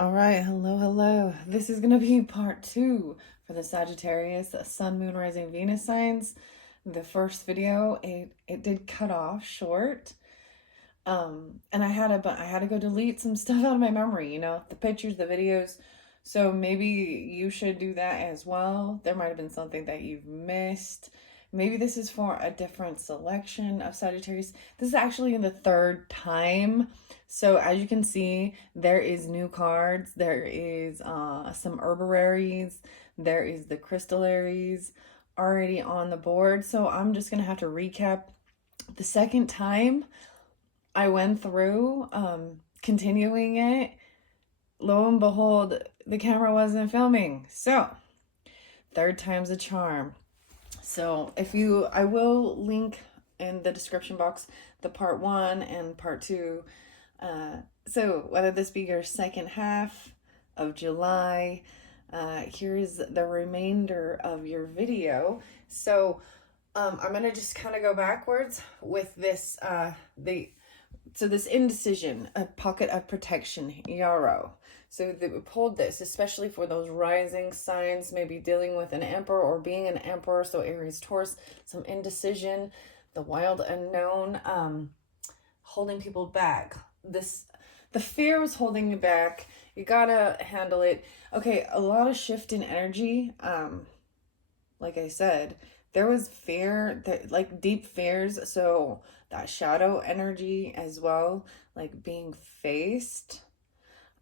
All right, hello. This is going to be part two for the Sagittarius Sun, Moon, Rising, Venus signs. The first video, it did cut off short. And I had to go delete some stuff out of my memory, the pictures, the videos. So maybe you should do that as well. There might have been something that you've missed. Maybe this is for a different selection of Sagittarius. This is actually in the third time. So as you can see, there is new cards. There is some herbararies. There is the crystallaries already on the board. So I'm just going to have to recap. The second time I went through, continuing it, lo and behold, the camera wasn't filming. So third time's a charm. So I will link in the description box the part one and part two. So whether this be your second half of July, here is the remainder of your video. So I'm gonna just kind of go backwards with this. This indecision, a pocket of protection, yarrow. So we pulled this, especially for those rising signs, maybe dealing with an emperor or being an emperor. So Aries, Taurus, some indecision, the wild unknown, holding people back. The fear was holding you back. You gotta handle it. Okay, a lot of shift in energy. Like I said, there was fear, like deep fears. So that shadow energy as well, like being faced.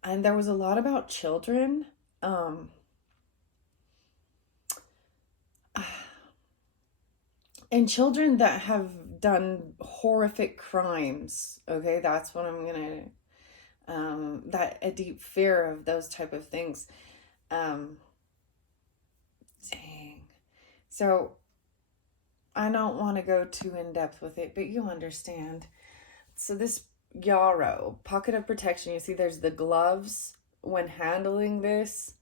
And there was a lot about children. And children that have done horrific crimes. Okay, that's what I'm gonna, that a deep fear of those type of things. Dang. So I don't want to go too in depth with it, but you understand. So this yarrow, pocket of protection, you see there's the gloves when handling this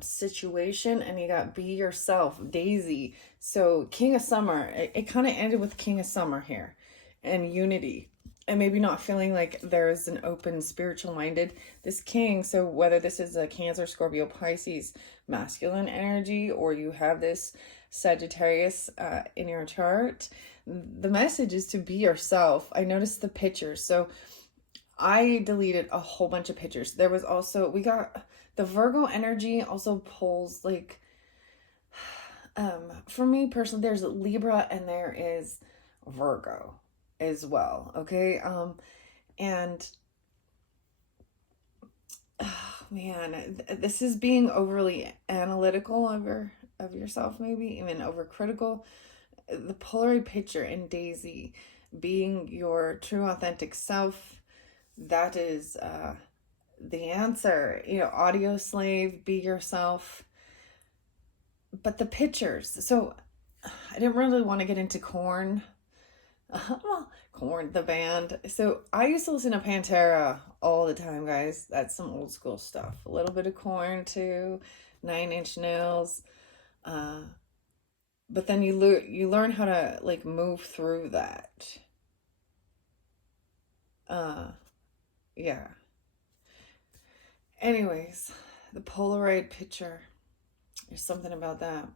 situation, and you got be yourself, Daisy. So King of Summer, it kind of ended with King of Summer here and unity. And maybe not feeling like there's an open spiritual minded, this king. So whether this is a Cancer, Scorpio, Pisces, masculine energy, or you have this Sagittarius in your chart, the message is to be yourself. I noticed the pictures. So I deleted a whole bunch of pictures. There was also, we got the Virgo energy also pulls like, for me personally, there's Libra and there is Virgo as well. Okay. And oh man, this is being overly analytical of yourself, maybe even overcritical. The Polaroid picture in Daisy, being your true authentic self, that is the answer. Audio slave, be yourself. But the pictures, so I didn't really want to get into Korn. Korn, the band. So I used to listen to Pantera all the time, guys. That's some old school stuff. A little bit of Korn too, 9 Inch Nails. But then you learn how to like move through that. Yeah. Anyways, the Polaroid picture. There's something about that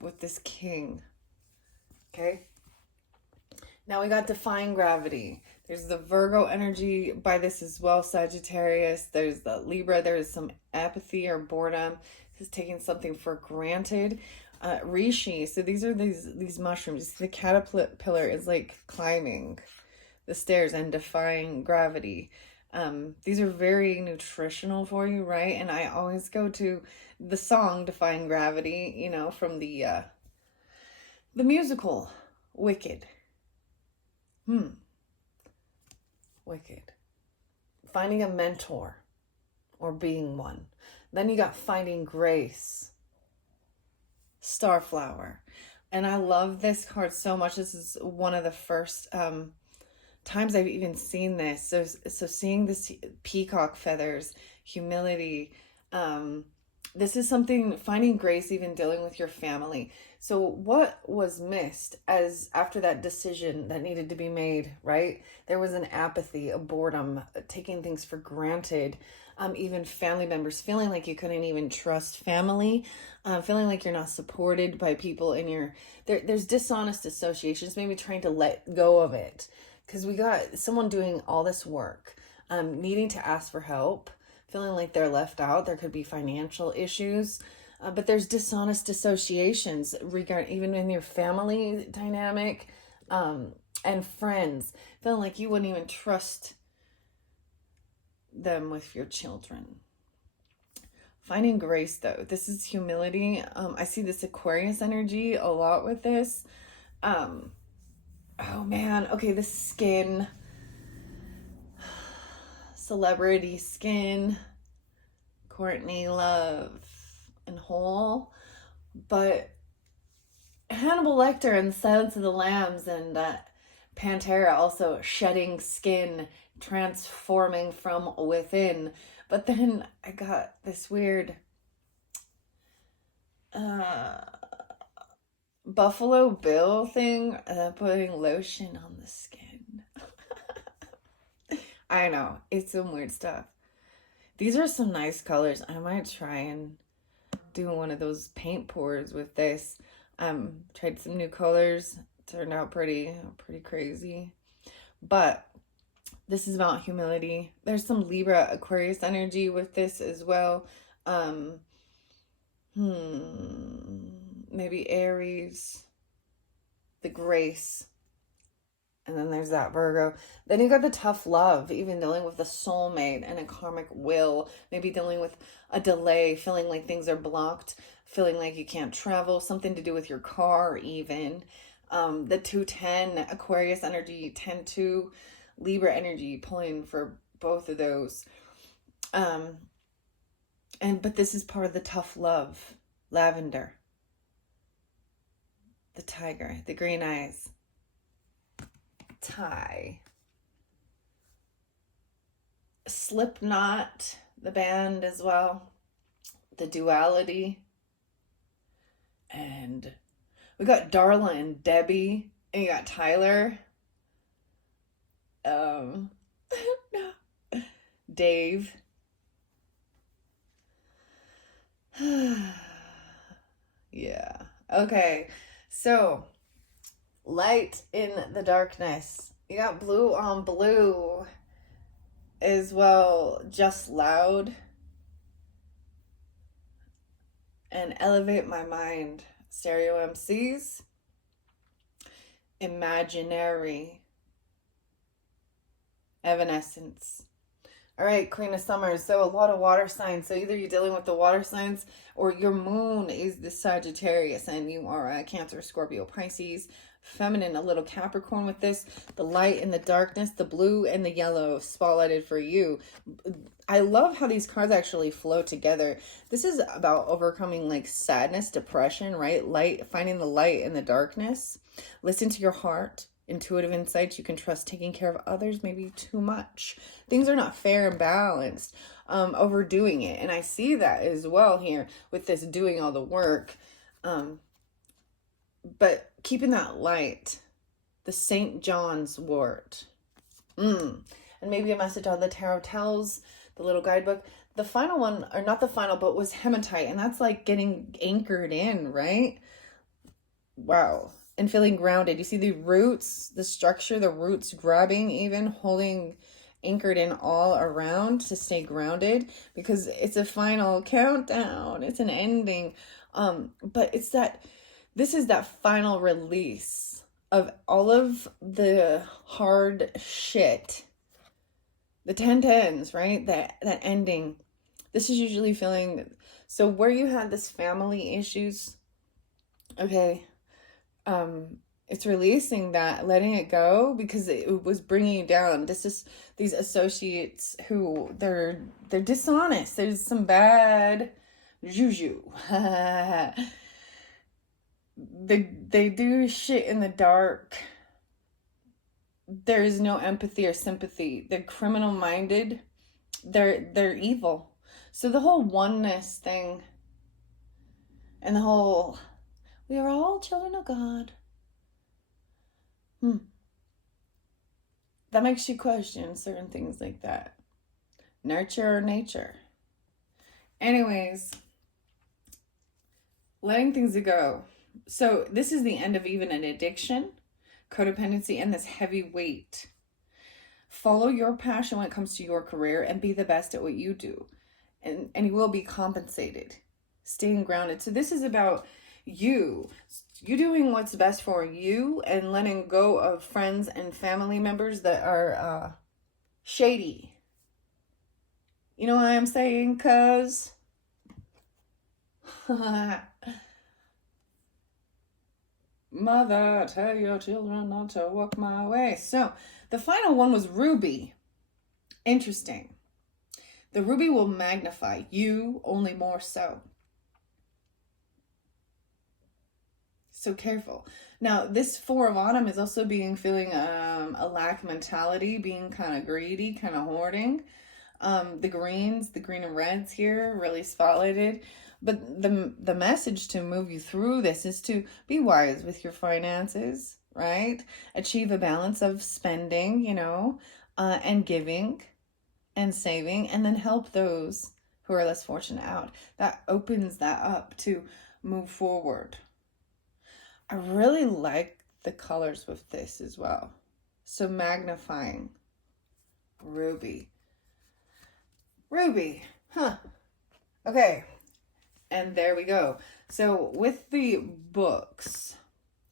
with this king. Okay. Now we got Defying Gravity. There's the Virgo energy by this as well, Sagittarius. There's the Libra. There's some apathy or boredom. This is taking something for granted. Reishi. So these are these mushrooms. The caterpillar is like climbing the stairs and defying gravity. These are very nutritional for you, right? And I always go to the song Defying Gravity, from the musical Wicked. Wicked. Finding a mentor or being one. Then you got Finding Grace. Starflower. And I love this card so much. This is one of the first times I've even seen this. So seeing this peacock feathers, humility, this is something, finding grace, even dealing with your family. So what was missed as after that decision that needed to be made, right? There was an apathy, a boredom, taking things for granted. Even family members feeling like you couldn't even trust family, feeling like you're not supported by people in your there's dishonest associations, maybe trying to let go of it because we got someone doing all this work, needing to ask for help, feeling like they're left out. There could be financial issues, but there's dishonest associations regarding even in your family dynamic, and friends, feeling like you wouldn't even trust them with your children. Finding grace, though, this is humility. I see this Aquarius energy a lot with this. Oh man, okay, the skin, celebrity skin, Courtney Love and Hole, but Hannibal Lecter and Silence of the Lambs and Pantera also shedding skin, transforming from within. But then I got this weird Buffalo Bill thing, putting lotion on the skin. I know, it's some weird stuff. These are some nice colors. I might try and do one of those paint pours with this. Tried some new colors. Turned out pretty crazy. But this is about humility. There's some Libra Aquarius energy with this as well. Maybe Aries, the grace. And then there's that Virgo. Then you got the tough love, even dealing with a soulmate and a karmic will, maybe dealing with a delay, feeling like things are blocked, feeling like you can't travel, something to do with your car even. The 210 Aquarius energy, 10-2 Libra energy, pulling for both of those. But this is part of the tough love. Lavender. The tiger, the green eyes. Tie. Slipknot, the band as well. The duality. And we got Darla and Debbie. And you got Tyler. Dave. Yeah. Okay. So, light in the darkness. You got blue on blue as well. Just loud. And elevate my mind. Stereo MCs. Imaginary. Evanescence. All right, Queen of Summers. So a lot of water signs. So either you're dealing with the water signs or your moon is the Sagittarius and you are a Cancer, Scorpio, Pisces, feminine, a little Capricorn with this. The light and the darkness, the blue and the yellow spotlighted for you. I love how these cards actually flow together. This is about overcoming like sadness, depression, right? Light, finding the light in the darkness. Listen to your heart. Intuitive insights. You can trust taking care of others, maybe too much. Things are not fair and balanced. Overdoing it. And I see that as well here with this doing all the work. But keeping that light. The St. John's wort. And maybe a message on the tarot tells, the little guidebook. The final one, or not the final, but was hematite. And that's like getting anchored in, right? Wow. And feeling grounded. You see the roots, the structure, the roots grabbing, even holding anchored in all around to stay grounded, because it's a final countdown. It's an ending. But it's that, this is that final release of all of the hard shit. The 10-10s, right? That ending. This is usually feeling, so where you had this family issues, okay, it's releasing that, letting it go, because it was bringing you down. This is these associates who they're dishonest. There's some bad juju. They do shit in the dark. There is no empathy or sympathy. They're criminal minded. They're evil. So the whole oneness thing and the whole, We are all children of God. That makes you question certain things like that. Nurture or nature. Anyways, letting things go. So this is the end of even an addiction, codependency, and this heavy weight. Follow your passion when it comes to your career and be the best at what you do. And you will be compensated. Staying grounded. So this is about you doing what's best for you and letting go of friends and family members that are shady. You know what I'm saying? Cuz mother, tell your children not to walk my way. So the final one was Ruby. Interesting. The Ruby will magnify you, only more so. So careful. Now, this Four of Autumn is also feeling a lack mentality, being kind of greedy, kind of hoarding. The green and reds here really spotlighted. But the message to move you through this is to be wise with your finances, right? Achieve a balance of spending, and giving and saving, and then help those who are less fortunate out. That opens that up to move forward. I really like the colors with this as well. So magnifying. Ruby. Okay. And there we go. So with the books,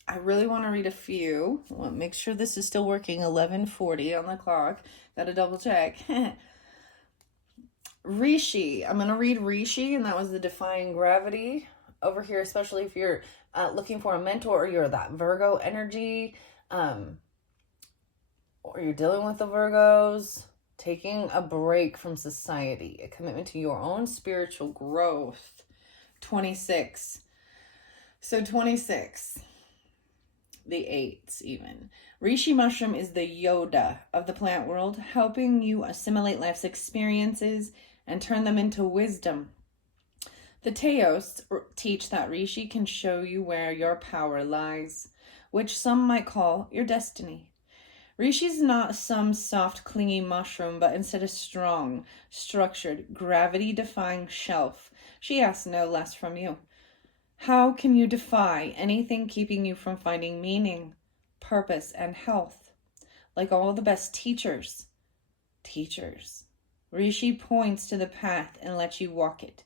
I really want to read a few. Well, make sure this is still working. 11:40 on the clock. Got to double check. Rishi. I'm going to read Rishi, and that was the Defying Gravity. Over here, especially if you're looking for a mentor, or you're that Virgo energy, or you're dealing with the Virgos, taking a break from society, a commitment to your own spiritual growth. 26. So 26. The 8s even. Reishi mushroom is the Yoda of the plant world, helping you assimilate life's experiences and turn them into wisdom. The Teos teach that Reishi can show you where your power lies, which some might call your destiny. Reishi is not some soft, clingy mushroom, but instead a strong, structured, gravity-defying shelf. She asks no less from you. How can you defy anything keeping you from finding meaning, purpose, and health? Like all the best teachers. Reishi points to the path and lets you walk it,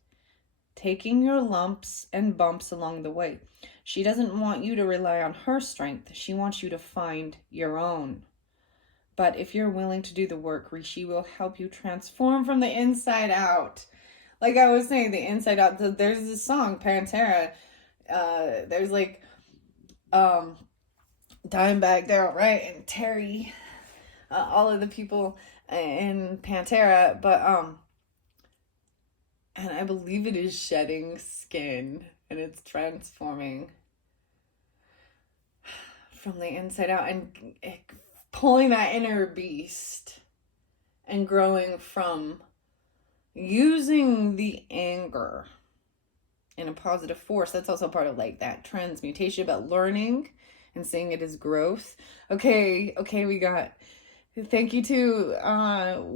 taking your lumps and bumps along the way. She doesn't want you to rely on her strength. She wants you to find your own. But if you're willing to do the work, Rishi will help you transform from the inside out. Like I was saying, the inside out. There's this song, Pantera. There's like Dimebag Daryl, right? And Terry. All of the people in Pantera. But and I believe it is shedding skin. And it's transforming from the inside out. And pulling that inner beast and growing from using the anger in a positive force. That's also part of like that transmutation, about learning and seeing it as growth. Okay, we got, thank you to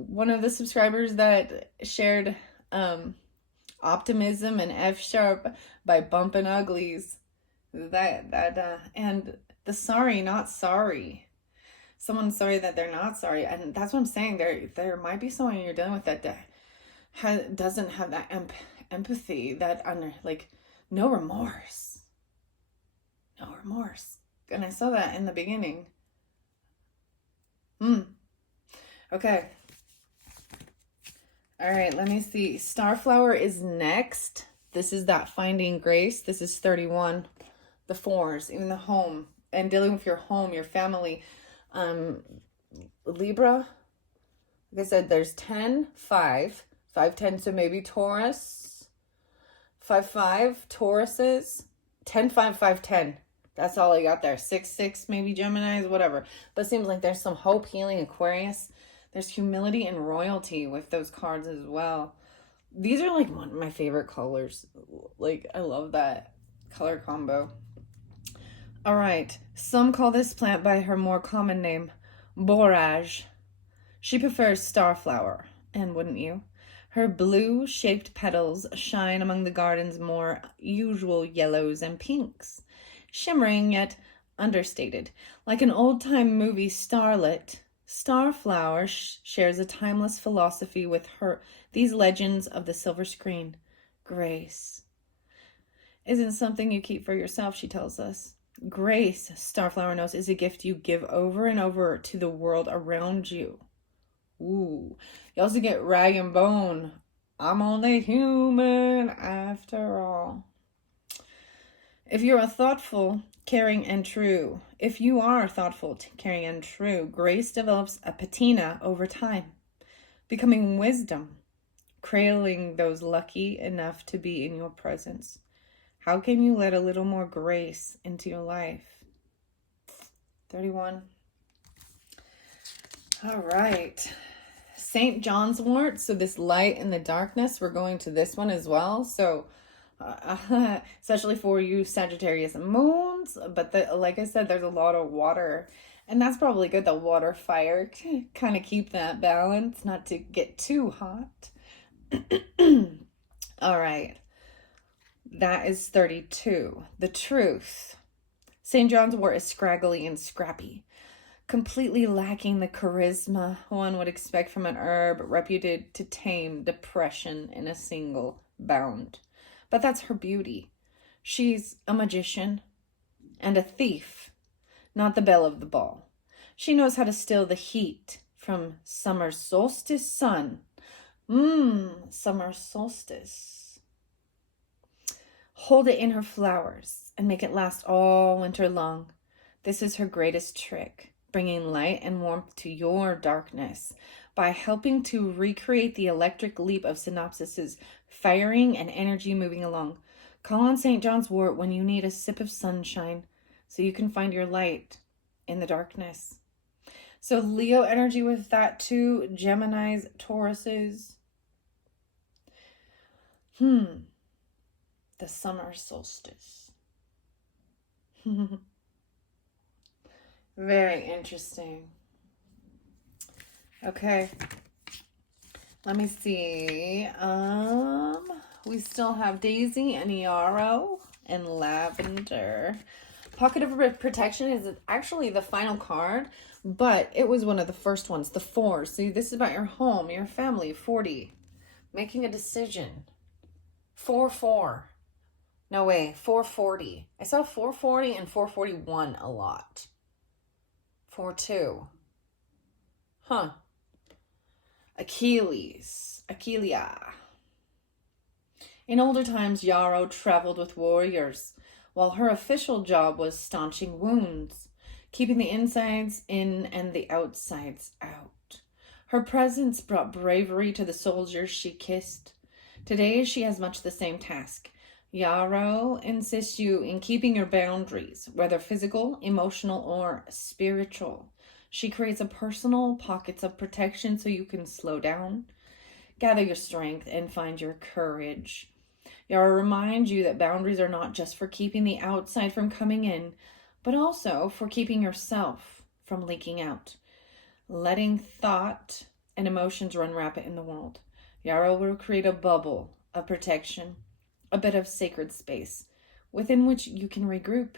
one of the subscribers that shared Optimism and F Sharp by Bumpin' Uglies. And the sorry, not sorry. Someone's sorry that they're not sorry. And that's what I'm saying. There might be someone you're dealing with that doesn't have that empathy, that no remorse. And I saw that in the beginning. Okay. All right, let me see. Starflower is next. This is that Finding Grace. This is 31. The 4s, even the home. And dealing with your home, your family. Libra, like I said, there's 10, 5, 5, 10, so maybe Taurus, 5, 5, Tauruses, 10, 5, 5, 10. That's all I got there. 6, 6, maybe Geminis, whatever. But it seems like there's some hope, healing, Aquarius. There's humility and royalty with those cards as well. These are like one of my favorite colors. Like, I love that color combo. All right, some call this plant by her more common name, borage. She prefers starflower, and wouldn't you? Her blue-shaped petals shine among the garden's more usual yellows and pinks, shimmering yet understated. Like an old-time movie starlet, Starflower shares a timeless philosophy with her these legends of the silver screen. Grace isn't something you keep for yourself, she tells us. Grace, Starflower knows, is a gift you give over and over to the world around you. Ooh, you also get rag and bone. I'm only human after all. If you are thoughtful, caring, and true, Grace develops a patina over time, becoming wisdom, cradling those lucky enough to be in your presence. How can you let a little more grace into your life? 31. All right. St. John's wort. So this light and the darkness, we're going to this one as well. So especially for you Sagittarius moons. But like I said, there's a lot of water. And that's probably good. The water fire kind of keep that balance, not to get too hot. All right. That is 32. The truth. St. John's wort is scraggly and scrappy, completely lacking the charisma one would expect from an herb reputed to tame depression in a single bound. But that's her beauty. She's a magician and a thief, not the belle of the ball. She knows how to still the heat from summer solstice sun. Summer solstice. Hold it in her flowers and make it last all winter long. This is her greatest trick, bringing light and warmth to your darkness by helping to recreate the electric leap of synapses, firing and energy moving along. Call on St. John's wort when you need a sip of sunshine so you can find your light in the darkness. So Leo energy with that too, Geminis, Tauruses. The summer solstice. Very interesting. Okay. Let me see. We still have Daisy and Yarrow and Lavender. Pocket of Protection is actually the final card, but it was one of the first ones, the 4. See, this is about your home, your family, 40. Making a decision. 4-4. No way, 440. I saw 440 and 441 a lot. 4-2. Huh. Achillea. In older times, Yarrow traveled with warriors, while her official job was staunching wounds, keeping the insides in and the outsides out. Her presence brought bravery to the soldiers she kissed. Today, she has much the same task. Yarrow insists you in keeping your boundaries, whether physical, emotional, or spiritual. She creates a personal pockets of protection so you can slow down, gather your strength, and find your courage. Yarrow reminds you that boundaries are not just for keeping the outside from coming in, but also for keeping yourself from leaking out, letting thought and emotions run rapid in the world. Yarrow will create a bubble of protection, a bit of sacred space within which you can regroup,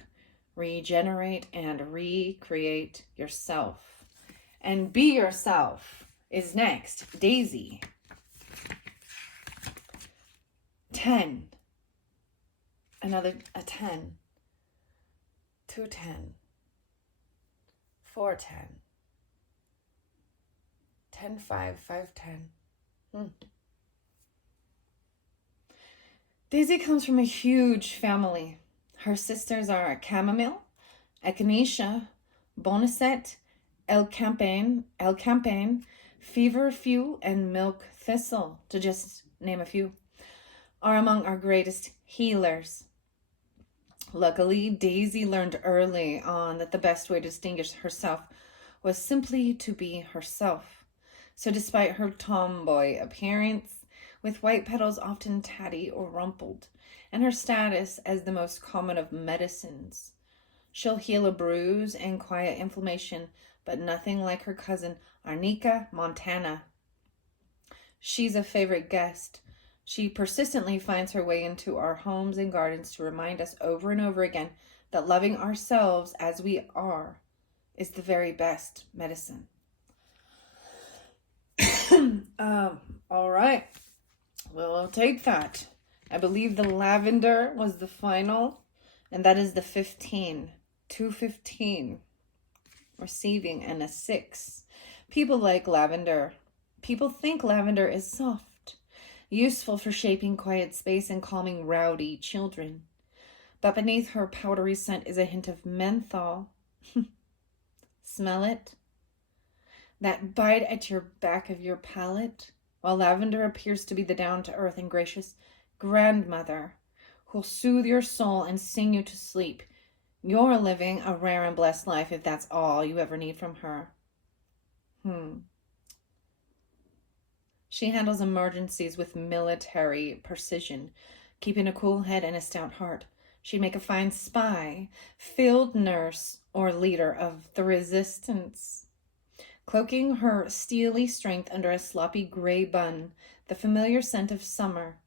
regenerate, and recreate yourself. And be yourself is next. Daisy. 10. Another a 10. 2-10. 4-10. 10-5. 5-10. Daisy comes from a huge family. Her sisters are Chamomile, Echinacea, Boneset, El Campagne, Feverfew, and Milk Thistle, to just name a few, are among our greatest healers. Luckily, Daisy learned early on that the best way to distinguish herself was simply to be herself. So despite her tomboy appearance, with white petals often tatty or rumpled, and her status as the most common of medicines, She'll heal a bruise and quiet inflammation, but nothing like her cousin, Arnica Montana. She's a favorite guest. She persistently finds her way into our homes and gardens to remind us over and over again that loving ourselves as we are is the very best medicine. All right. Well, I'll take that. I believe the lavender was the final, and that is the 15. 215. Receiving, and a 6. People like lavender. People think lavender is soft, useful for shaping quiet space and calming rowdy children. But beneath her powdery scent is a hint of menthol. Smell it? That bite at your back of your palate? While lavender appears to be the down-to-earth and gracious grandmother who'll soothe your soul and sing you to sleep, you're living a rare and blessed life if that's all you ever need from her. She handles emergencies with military precision, keeping a cool head and a stout heart. She'd make a fine spy, field nurse, or leader of the resistance. Cloaking her steely strength under a sloppy gray bun, the familiar scent of summer.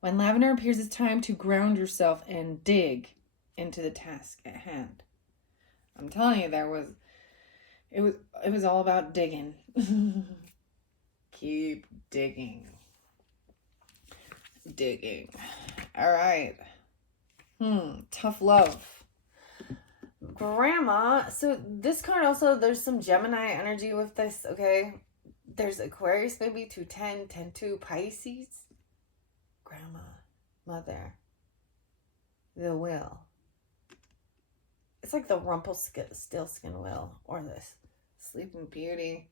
When lavender appears, it's time to ground yourself and dig into the task at hand. I'm telling you, it was all about digging. Keep digging. Digging. All right. Tough love. Grandma. So this card also, there's some Gemini energy with this, okay? There's Aquarius, maybe 210, 10-2, Pisces. Grandma. Mother. The will. It's like the Rumpelstiltskin will, or this Sleeping Beauty.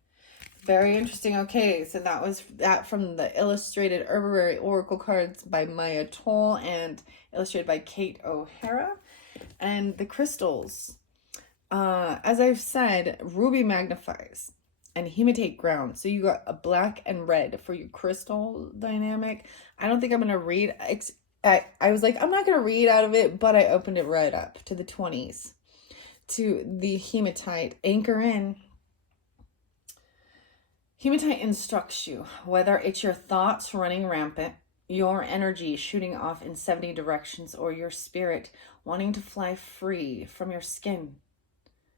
Very interesting. Okay, so that was that from the Illustrated Herbarary Oracle cards by Maya Toll and illustrated by Kate O'Hara. And the crystals, as I've said, ruby magnifies and hematite ground. So you got a black and red for your crystal dynamic. I don't think I'm going to read. I was like, I'm not going to read out of it, but I opened it right up to the 20s. To the hematite, anchor in. Hematite instructs you, whether it's your thoughts running rampant, your energy shooting off in 70 directions, or your spirit wanting to fly free from your skin.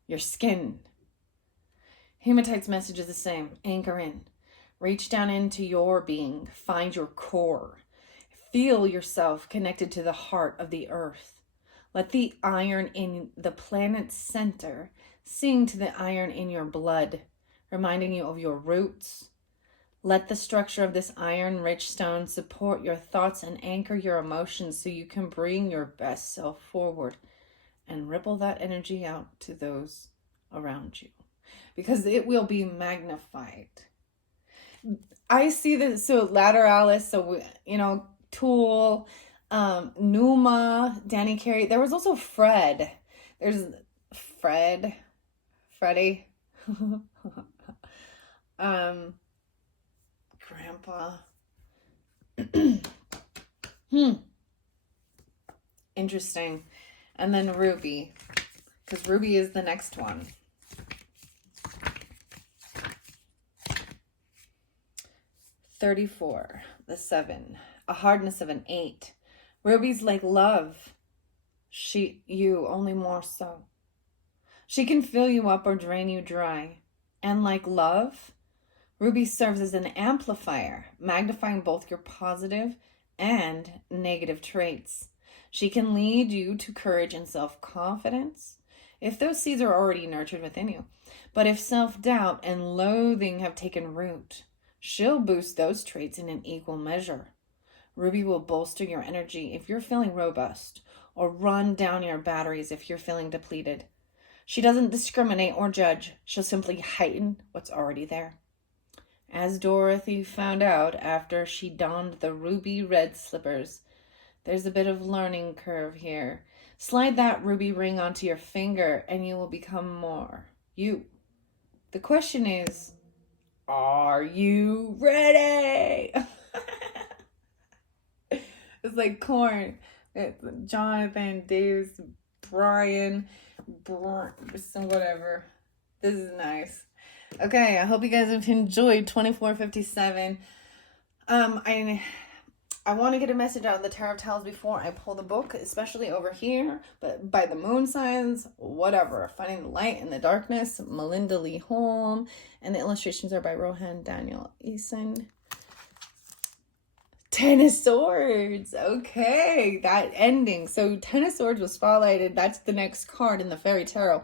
Your skin. Hematite's message is the same. Anchor in. Reach down into your being. Find your core. Feel yourself connected to the heart of the earth. Let the iron in the planet's center sing to the iron in your blood, reminding you of your roots. Let the structure of this iron-rich stone support your thoughts and anchor your emotions so you can bring your best self forward and ripple that energy out to those around you, because it will be magnified. I see this, so Lateralis, so, Tool, Numa, Danny Carey. There was also Fred. There's Freddie. Grandpa. Interesting. And then Ruby, because Ruby is the next one. $34, the 7, a hardness of an 8. Ruby's like love. You only more so. She can fill you up or drain you dry. And like love, Ruby serves as an amplifier, magnifying both your positive and negative traits. She can lead you to courage and self-confidence if those seeds are already nurtured within you. But if self-doubt and loathing have taken root, she'll boost those traits in an equal measure. Ruby will bolster your energy if you're feeling robust, or run down your batteries if you're feeling depleted. She doesn't discriminate or judge. She'll simply heighten what's already there. As Dorothy found out after she donned the ruby red slippers, there's a bit of learning curve here. Slide that ruby ring onto your finger and you will become more you. The question is, are you ready? It's like corn. It's Jonathan, Davis, Brian. whatever. This is nice. Okay, I hope you guys have enjoyed 2457. I want to get a message out of the Tarot Tells before I pull the book, especially over here, but by the moon signs, whatever. Finding the Light in the Darkness, Melinda Lee Holm, and the illustrations are by Rohan Daniel Eason. Ten of Swords. Okay, that ending. So Ten of Swords was spotlighted. That's the next card in the Fairy Tarot.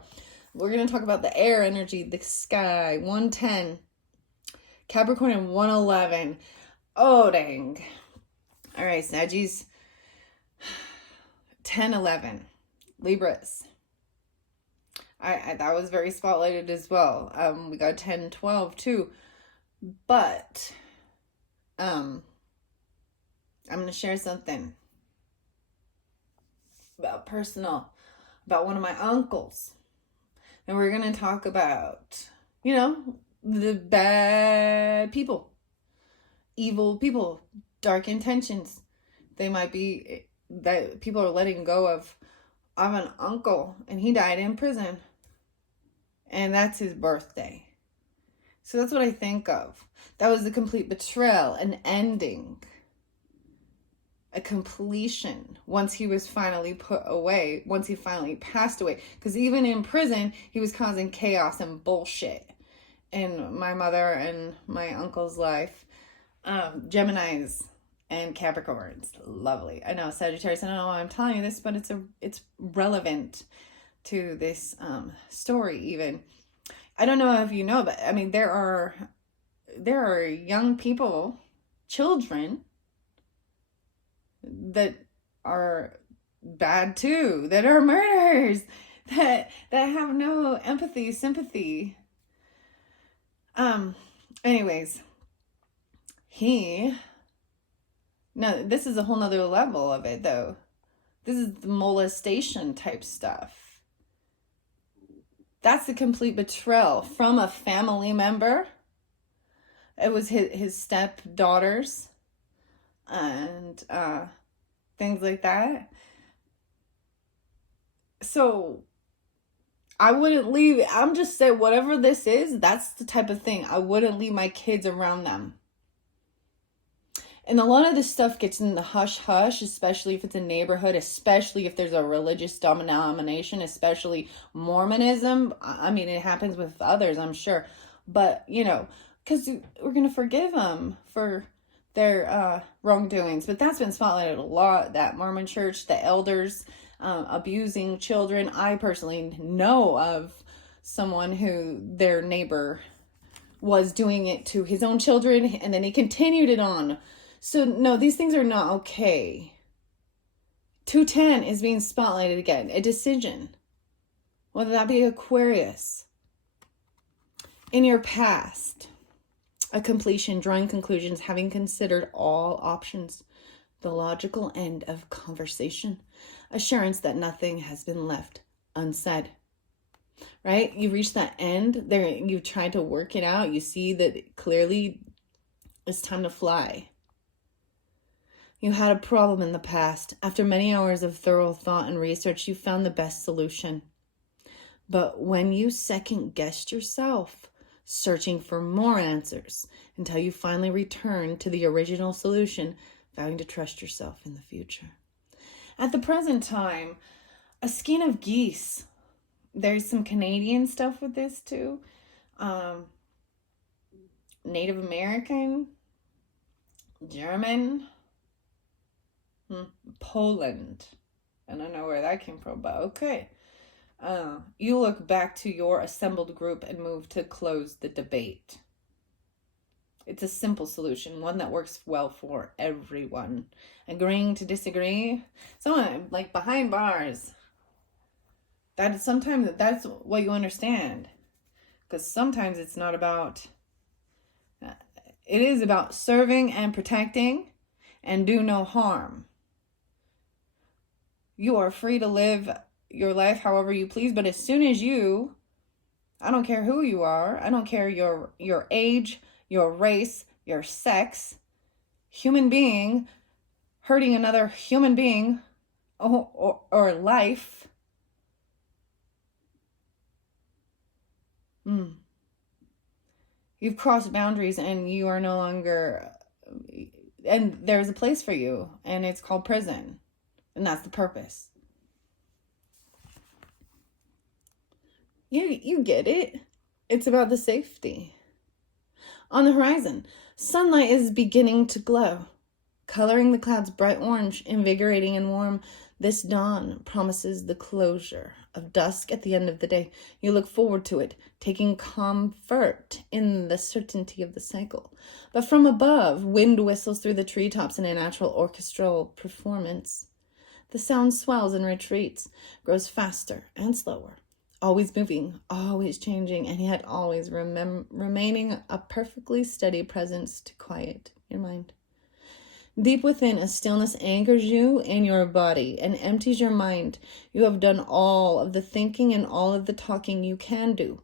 We're going to talk about the air energy, the sky. 110. Capricorn and 111. Oh, dang. All right, Saggies. 10, 11. Libras. That was very spotlighted as well. We got 10, 12 too. But, I'm going to share something about one of my uncles. And we're going to talk about, the bad people, evil people, dark intentions. They might be that people are letting go of an uncle, and he died in prison. And that's his birthday. So that's what I think of. That was a complete betrayal, an ending, a completion once he was finally put away, once he finally passed away. Because even in prison, he was causing chaos and bullshit in my mother and my uncle's life. Geminis and Capricorns. Lovely. I know, Sagittarius, I don't know why I'm telling you this, but it's relevant to this story even. I don't know if you know, but I mean, there are young people, children, that are bad too, that are murderers, that have no empathy, sympathy. Anyways, no, this is a whole nother level of it though. This is the molestation type stuff. That's a complete betrayal from a family member. It was his stepdaughters and things like that. So I wouldn't leave. I'm just saying, whatever this is, that's the type of thing. I wouldn't leave my kids around them. And a lot of this stuff gets in the hush-hush, especially if it's a neighborhood, especially if there's a religious denomination, especially Mormonism. I mean, it happens with others, I'm sure. But, because we're going to forgive them for their wrongdoings. But that's been spotlighted a lot, that Mormon church, the elders abusing children. I personally know of someone who their neighbor was doing it to his own children, and then he continued it on. So, no, these things are not okay. 210 is being spotlighted again. A decision. Whether that be Aquarius. In your past. A completion, drawing conclusions, having considered all options. The logical end of conversation. Assurance that nothing has been left unsaid. Right? You reach that end. There, you tried to work it out. You see that clearly it's time to fly. You had a problem in the past. After many hours of thorough thought and research, you found the best solution. But when you second-guessed yourself, searching for more answers until you finally returned to the original solution, vowing to trust yourself in the future. At the present time, a skein of geese. There's some Canadian stuff with this too. Native American, German, Poland. I don't know where that came from, but okay. You look back to your assembled group and move to close the debate. It's a simple solution, one that works well for everyone. Agreeing to disagree. Someone like behind bars. Sometimes that's what you understand. Because sometimes it's not about... It is about serving and protecting and do no harm. You are free to live your life however you please, but as soon as I don't care who you are, I don't care your age, your race, your sex, human being, hurting another human being or life, You've crossed boundaries and you are no longer, and there's a place for you, and it's called prison. And that's the purpose. You get it. It's about the safety. On the horizon, sunlight is beginning to glow, coloring the clouds bright orange, invigorating and warm. This dawn promises the closure of dusk at the end of the day. You look forward to it, taking comfort in the certainty of the cycle. But from above, wind whistles through the treetops in a natural orchestral performance. The sound swells and retreats, grows faster and slower, always moving, always changing, and yet always remaining a perfectly steady presence to quiet your mind. Deep within, a stillness anchors you in your body and empties your mind. You have done all of the thinking and all of the talking you can do.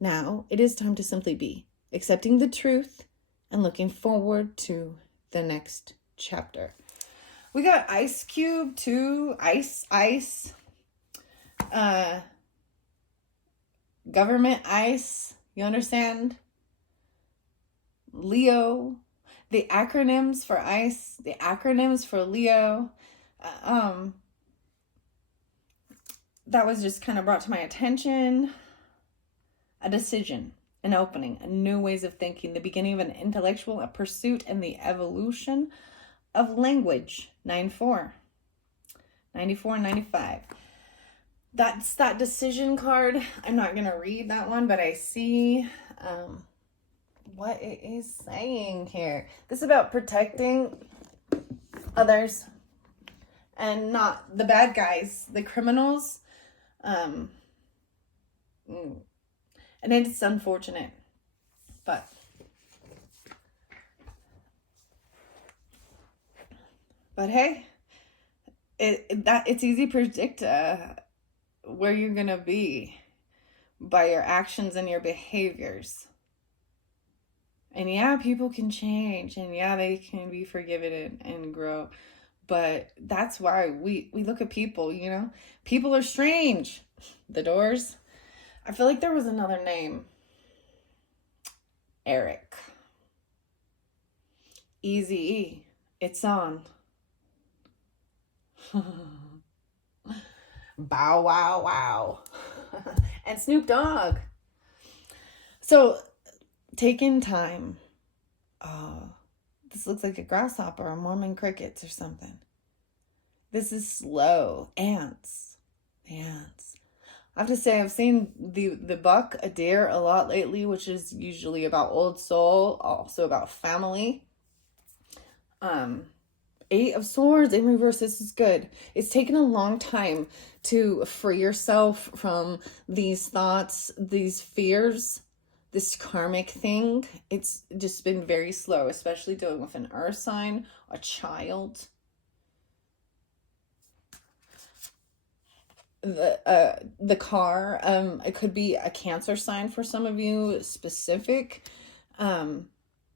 Now it is time to simply be, accepting the truth and looking forward to the next chapter. We got Ice Cube too, ice, government ice, you understand? Leo, the acronyms for ice, the acronyms for Leo. That was just kind of brought to my attention. A decision, an opening, new ways of thinking, the beginning of an intellectual pursuit, and the evolution of language. 9-4, 94 and 95. That's that decision card. I'm not going to read that one, but I see what it is saying here. This is about protecting others and not the bad guys, the criminals. And it's unfortunate, but hey, it's easy to predict where you're gonna be by your actions and your behaviors. And yeah, people can change, and yeah, they can be forgiven and grow, but that's why we look at people. People are strange. The Doors. I feel like there was another name. Eric. Easy. It's on. Bow wow wow. And Snoop Dogg. So taking time. This looks like a grasshopper or Mormon crickets or something. This is slow. Ants. I have to say, I've seen the buck, a deer, a lot lately, which is usually about old soul, also about family. 8 of Swords in reverse. This is good. It's taken a long time to free yourself from these thoughts, these fears, this karmic thing. It's just been very slow, especially dealing with an earth sign, a child. The car, it could be a Cancer sign for some of you, specific,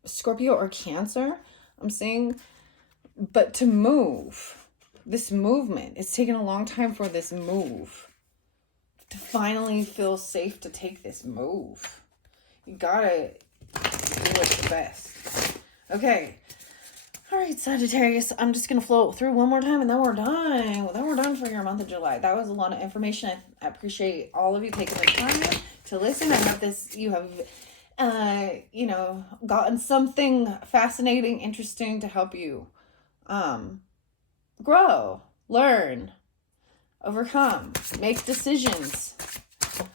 Scorpio or Cancer, I'm saying. But to move, this movement, it's taken a long time for this move to finally feel safe to take this move. You gotta do it the best. Okay. All right, Sagittarius, I'm just going to float through one more time and then we're done. Then we're done for your month of July. That was a lot of information. I appreciate all of you taking the time to listen. I hope you have, gotten something fascinating, interesting to help you grow, learn, overcome, make decisions.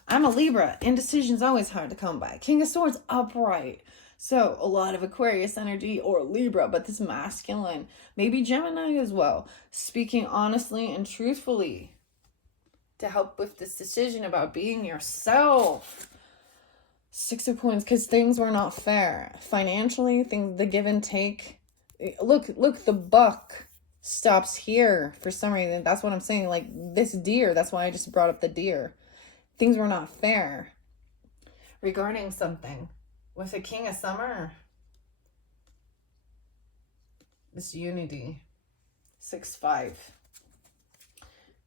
I'm a Libra. Indecision's always hard to come by. King of Swords, upright. So a lot of Aquarius energy or Libra, but this masculine, maybe Gemini as well, speaking honestly and truthfully to help with this decision about being yourself. 6 of Coins, because things were not fair. Financially, the give and take. Look, the buck stops here for some reason. That's what I'm saying. Like this deer, that's why I just brought up the deer. Things were not fair regarding something. With the King of Summer, this unity, 6-5,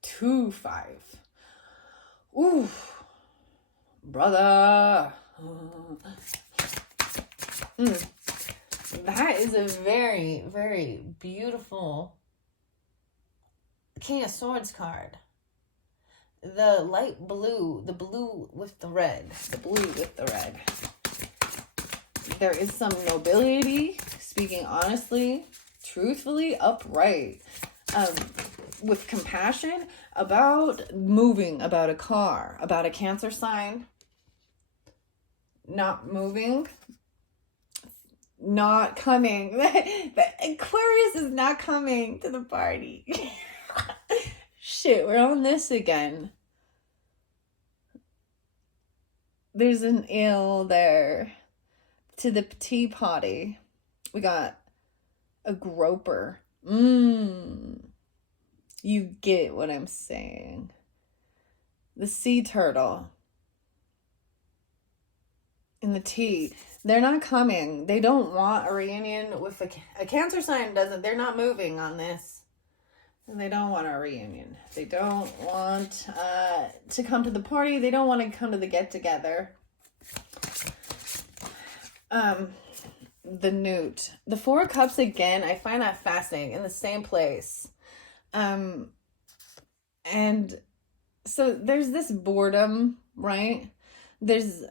2-5. Ooh, Brother. That is a very, very beautiful King of Swords card. The light blue, the blue with the red. The blue with the red. There is some nobility, speaking honestly, truthfully, upright, with compassion about moving, about a car, about a Cancer sign, not moving, not coming. The Aquarius is not coming to the party. Shit, we're on this again. There's an ale there. To the tea potty. We got a groper. You get what I'm saying. The sea turtle. And the tea. They're not coming. They don't want a reunion with a Cancer sign doesn't. They're not moving on this. And they don't want a reunion. They don't want to come to the party. They don't want to come to the get-together. The newt. The Four of Cups again, I find that fascinating, in the same place. And so there's this boredom, right? This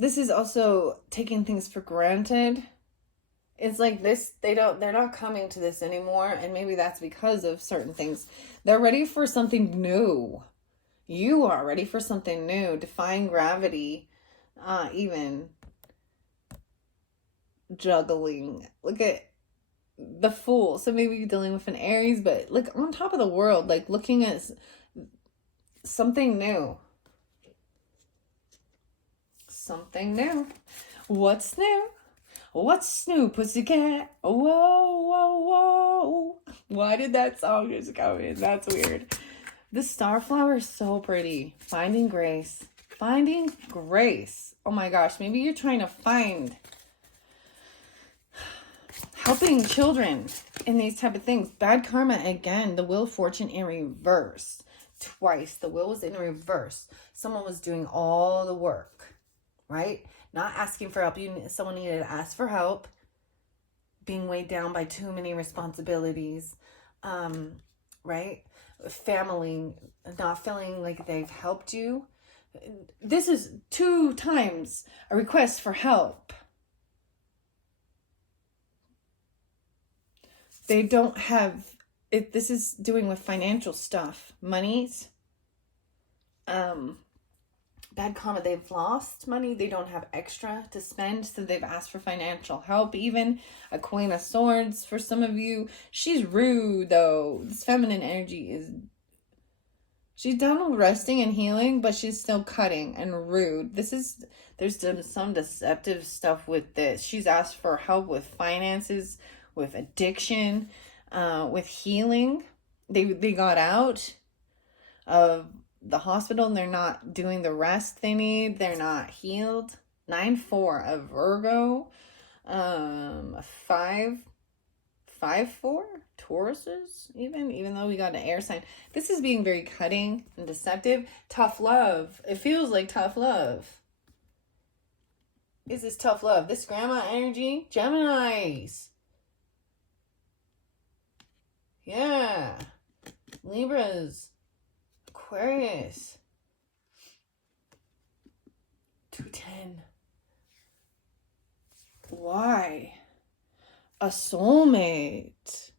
is also taking things for granted. It's like this, they're not coming to this anymore, and maybe that's because of certain things. They're ready for something new. You are ready for something new, defying gravity, even juggling. Look at the Fool. So maybe you're dealing with an Aries, but like on top of the world, like looking at something new. Something new. What's new? What's new, pussycat? Whoa, whoa, whoa. Why did that song just come in? That's weird. The starflower is so pretty. Finding grace. Finding grace. Oh my gosh. Maybe you're trying to find helping children in these type of things. Bad karma again. The Wheel of Fortune in reverse. Twice. The wheel was in reverse. Someone was doing all the work. Right? Not asking for help. Someone needed to ask for help. Being weighed down by too many responsibilities. Right? Family, not feeling like they've helped you. This is 2 times a request for help. They don't have it. This is doing with financial stuff, monies. Bad karma, they've lost money. They don't have extra to spend, so they've asked for financial help. Even a Queen of Swords for some of you. She's rude, though. This feminine energy is... She's done with resting and healing, but she's still cutting and rude. There's some deceptive stuff with this. She's asked for help with finances, with addiction, with healing. They got out of the hospital and they're not doing the rest they need. They're not healed. 9-4 of Virgo. 5-4 Tauruses, even though we got an air sign. This is being very cutting and deceptive. Tough love. It feels like tough love. Is this tough love? This grandma energy? Geminis. Yeah. Libras. Aquarius. 210. Why? A soulmate.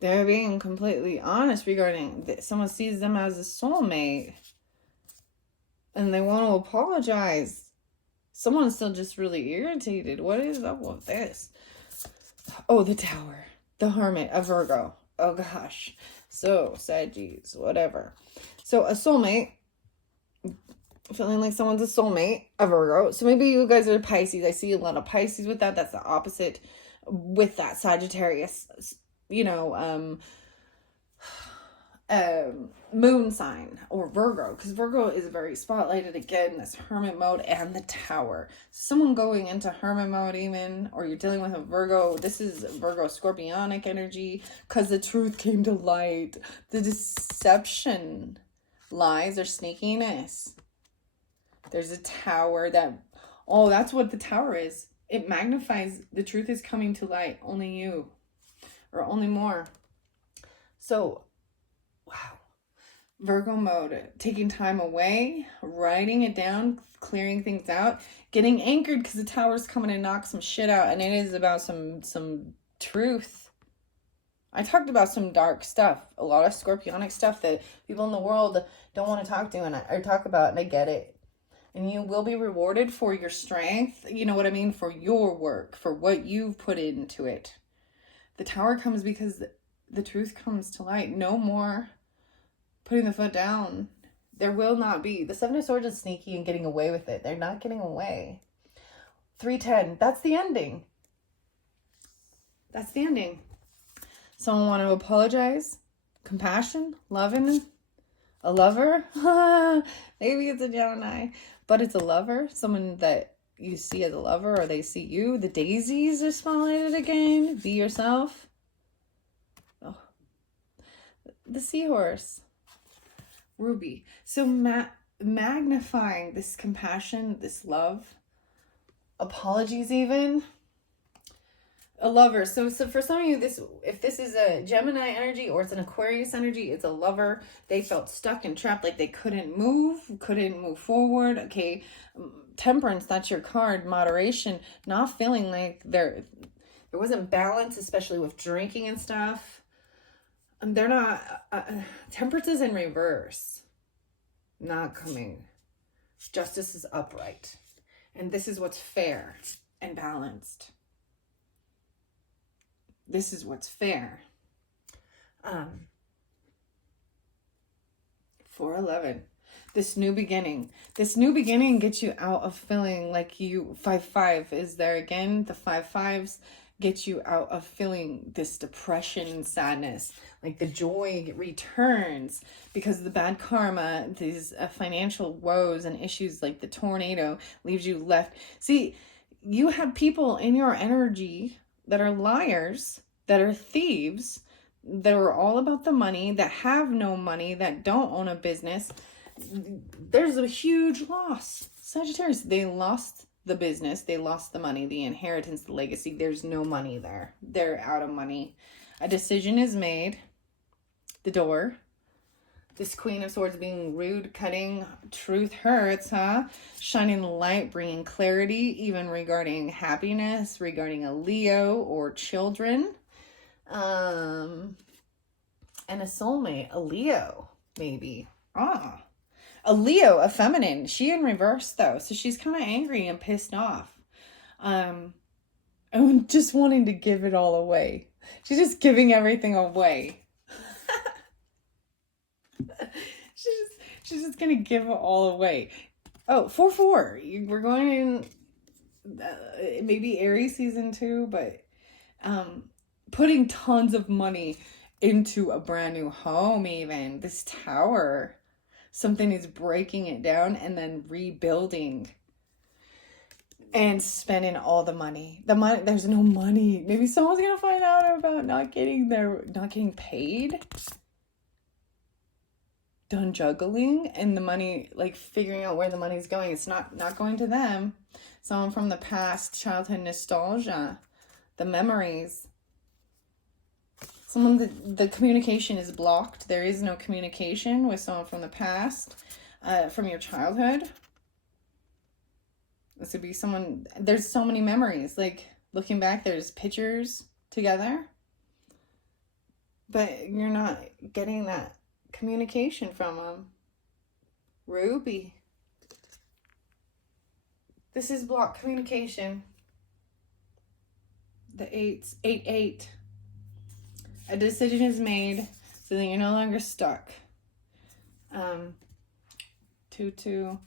They're being completely honest regarding that. Someone sees them as a soulmate and they want to apologize. Someone's still just really irritated. What is up with this? Oh, the Tower. The Hermit of Virgo. Oh gosh. So, Saggies, whatever. So, a soulmate. Feeling like someone's a soulmate, a Virgo. So maybe you guys are Pisces. I see a lot of Pisces with that. That's the opposite with that Sagittarius. You know, moon sign, or Virgo, because Virgo is very spotlighted again, this hermit mode and the tower. Someone going into hermit mode even, or you're dealing with a Virgo, this is Virgo scorpionic energy, because the truth came to light. The deception, lies, or sneakiness. There's a tower that, oh, that's what the tower is. It magnifies, the truth is coming to light, only you, or only more. So, wow. Virgo mode, taking time away, writing it down, clearing things out, getting anchored because the tower's coming to knock some shit out, and it is about some truth. I talked about some dark stuff, a lot of scorpionic stuff that people in the world don't want to talk to, and I talk about, and I get it. And you will be rewarded for your strength, you know what I mean, for your work, for what you've put into it. The tower comes because the truth comes to light. No more putting the foot down. There will not be. The Seven of Swords is sneaky and getting away with it. They're not getting away. 310, that's the ending. That's the ending. Someone want to apologize? Compassion? Loving? A lover? Maybe it's a Gemini, but it's a lover. Someone that you see as a lover, or they see you. The daisies are spotlighted again. Be yourself. Oh. The seahorse. Ruby. So magnifying this compassion, this love, apologies even. A lover. So for some of you, if this is a Gemini energy or it's an Aquarius energy, it's a lover. They felt stuck and trapped, like they couldn't move forward. Okay, Temperance, that's your card. Moderation, not feeling like there wasn't balance, especially with drinking and stuff. They're not, Temperance is in reverse, not coming. Justice is upright. And this is what's fair and balanced. This is what's fair. 411. This new beginning. This new beginning gets you out of feeling like you... 5-5 is there again. The 5-5s get you out of feeling this depression and sadness. Like the joy returns because the bad karma, these financial woes and issues like the tornado leaves you left. See, you have people in your energy that are liars, that are thieves, that are all about the money, that have no money, that don't own a business. There's a huge loss. Sagittarius, they lost the business, they lost the money, the inheritance, the legacy. There's no money there. They're out of money. A decision is made. The door. This Queen of Swords being rude, cutting, truth hurts, huh? Shining the light, bringing clarity, even regarding happiness, regarding a Leo or children. And a soulmate, a Leo, maybe. A Leo, a feminine. She in reverse, though. So she's kind of angry and pissed off. And just wanting to give it all away. She's just giving everything away. She's just gonna give it all away. Oh, 4-4. We're going in maybe Aries season 2, but putting tons of money into a brand new home. Even this tower, something is breaking it down and then rebuilding and spending all the money. There's no money. Maybe someone's gonna find out about not getting paid. Done juggling, and the money, like figuring out where the money's going. It's not going to them. Someone from the past, childhood nostalgia, the memories. Someone the communication is blocked. There is no communication with someone from the past, from your childhood. This would be someone, there's so many memories. Like looking back, there's pictures together, but you're not getting that communication from them. Ruby. This is blocked communication. The 8s. 8-8. A decision is made so that you're no longer stuck. 2-2.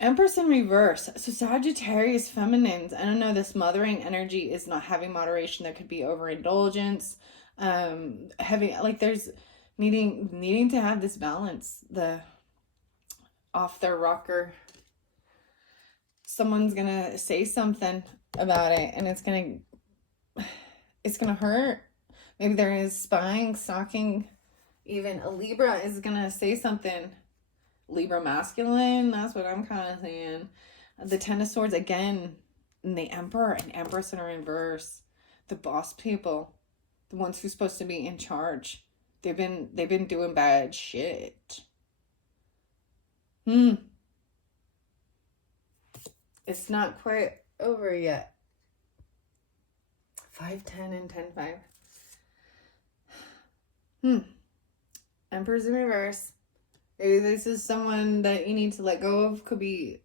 Empress in reverse. So Sagittarius feminines. I don't know, this mothering energy is not having moderation. There could be overindulgence. Heavy, like there's needing to have this balance, the off their rocker. Someone's gonna say something about it, and it's gonna hurt. Maybe there is spying, stalking. Even a Libra is gonna say something. Libra masculine, that's what I'm kind of saying. The Ten of Swords again, and the Emperor and Empress in reverse. The boss people, the ones who's supposed to be in charge. They've been doing bad shit. It's not quite over yet. 5-10 and 10-5. Emperor's in reverse. Maybe this is someone that you need to let go of. Could be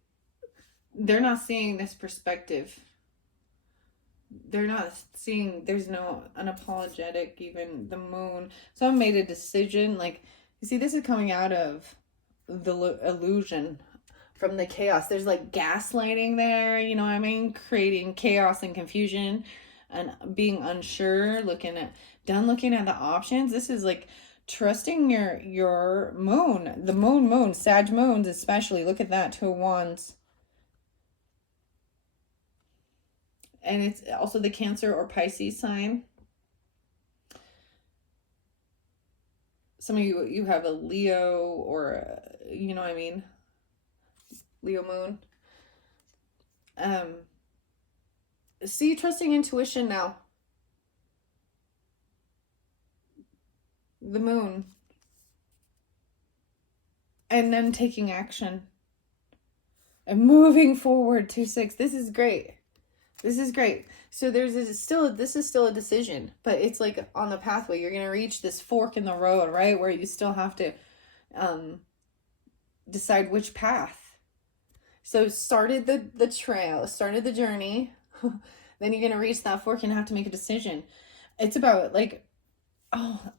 they're not seeing this perspective. They're not seeing, there's no unapologetic, even the moon. Someone made a decision. Like, you see, this is coming out of the illusion from the chaos. There's like gaslighting there, you know what I mean? Creating chaos and confusion and being unsure, looking at the options. This is like trusting your moon, the moon, Sag moons especially. Look at that, 2 of Wands. And it's also the Cancer or Pisces sign. Some of you have a Leo or, you know what I mean? Leo moon. See, trusting intuition now. The moon. And then taking action. And moving forward, 2-6. This is great. This is great. So this is still a decision, but it's like on the pathway. You're going to reach this fork in the road, right? Where you still have to decide which path. So started the trail, started the journey. Then you're going to reach that fork and have to make a decision. It's about like,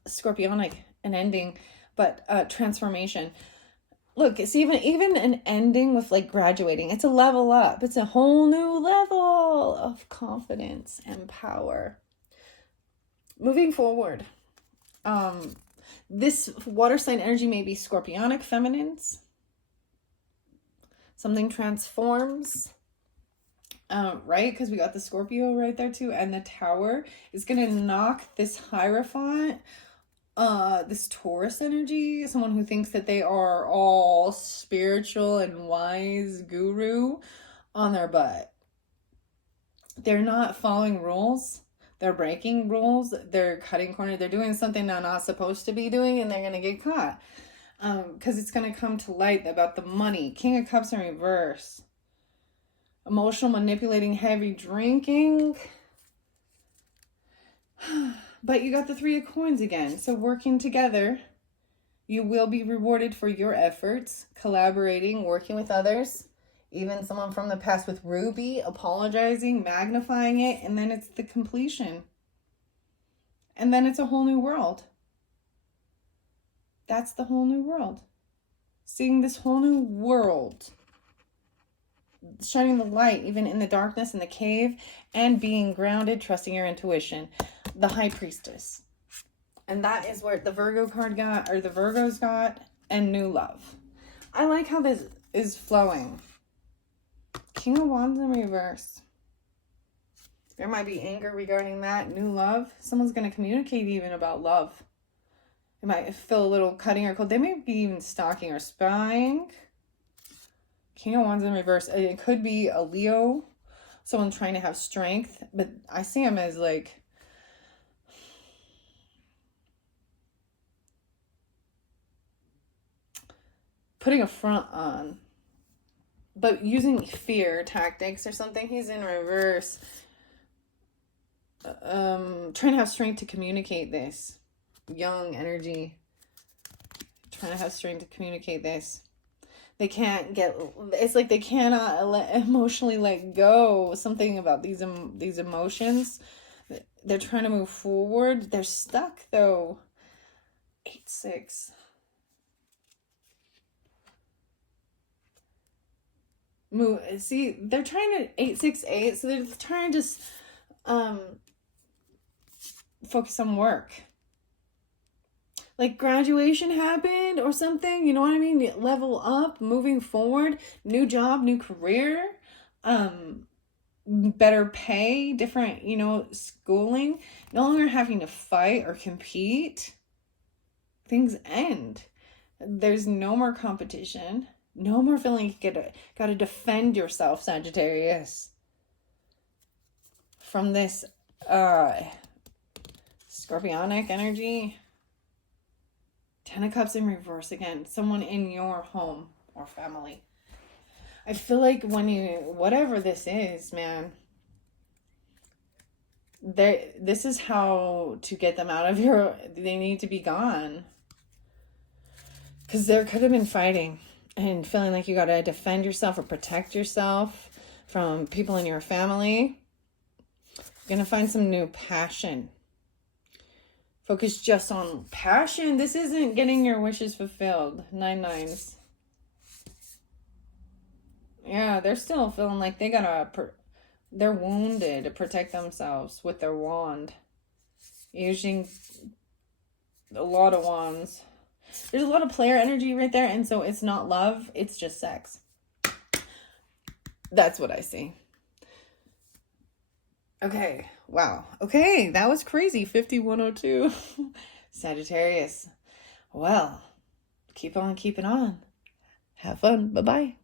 scorpionic, an ending, but transformation. Look, it's even an ending with like graduating. It's a level up. It's a whole new level of confidence and power. Moving forward, this water sign energy may be scorpionic, feminines. Something transforms, right? Because we got the Scorpio right there too. And the Tower is going to knock this Hierophant, this Taurus energy, someone who thinks that they are all spiritual and wise guru, on their butt. They're not following rules. They're breaking rules. They're cutting corners. They're doing something they're not supposed to be doing, and they're going to get caught. Because it's going to come to light about the money. King of Cups in reverse. Emotional manipulating, heavy drinking. But you got the 3 of Coins again. So working together, you will be rewarded for your efforts, collaborating, working with others. Even someone from the past with Ruby, apologizing, magnifying it, and then it's the completion. And then it's a whole new world. That's the whole new world. Seeing this whole new world. Shining the light, even in the darkness, in the cave, and being grounded, trusting your intuition. The High Priestess. And that is where the Virgo card got, or the Virgos got, and new love. I like how this is flowing. King of Wands in reverse. There might be anger regarding that. New love. Someone's going to communicate even about love. It might feel a little cutting or cold. They may be even stalking or spying. King of Wands in reverse. It could be a Leo. Someone trying to have strength. But I see him as like... putting a front on. But using fear tactics or something. He's in reverse. Trying to have strength to communicate this. Young energy. Trying to have strength to communicate this. They can't get, it's like they cannot emotionally let go. Something about these emotions. They're trying to move forward. They're stuck though. 8-6. Move. See, they're trying to 8-6-8. So they're trying to just focus on work. like graduation happened or something, you know what I mean? Level up, moving forward, new job, new career, better pay, different, you know, schooling, no longer having to fight or compete. Things end. There's no more competition. No more feeling you gotta defend yourself, Sagittarius. From this scorpionic energy. 10 of Cups in reverse again. Someone in your home or family. I feel like when you, whatever this is, man, this is how to get them out of your, they need to be gone. Because there could have been fighting and feeling like you got to defend yourself or protect yourself from people in your family. You're going to find some new passion. Focus just on passion. This isn't getting your wishes fulfilled. 9 9s. Yeah, they're still feeling like they gotta, they're wounded to protect themselves with their wand. Using a lot of wands. There's a lot of player energy right there, and so it's not love, it's just sex. That's what I see. Okay, wow. Okay, that was crazy. 5102. Sagittarius. Well, keep on keeping on. Have fun. Bye-bye.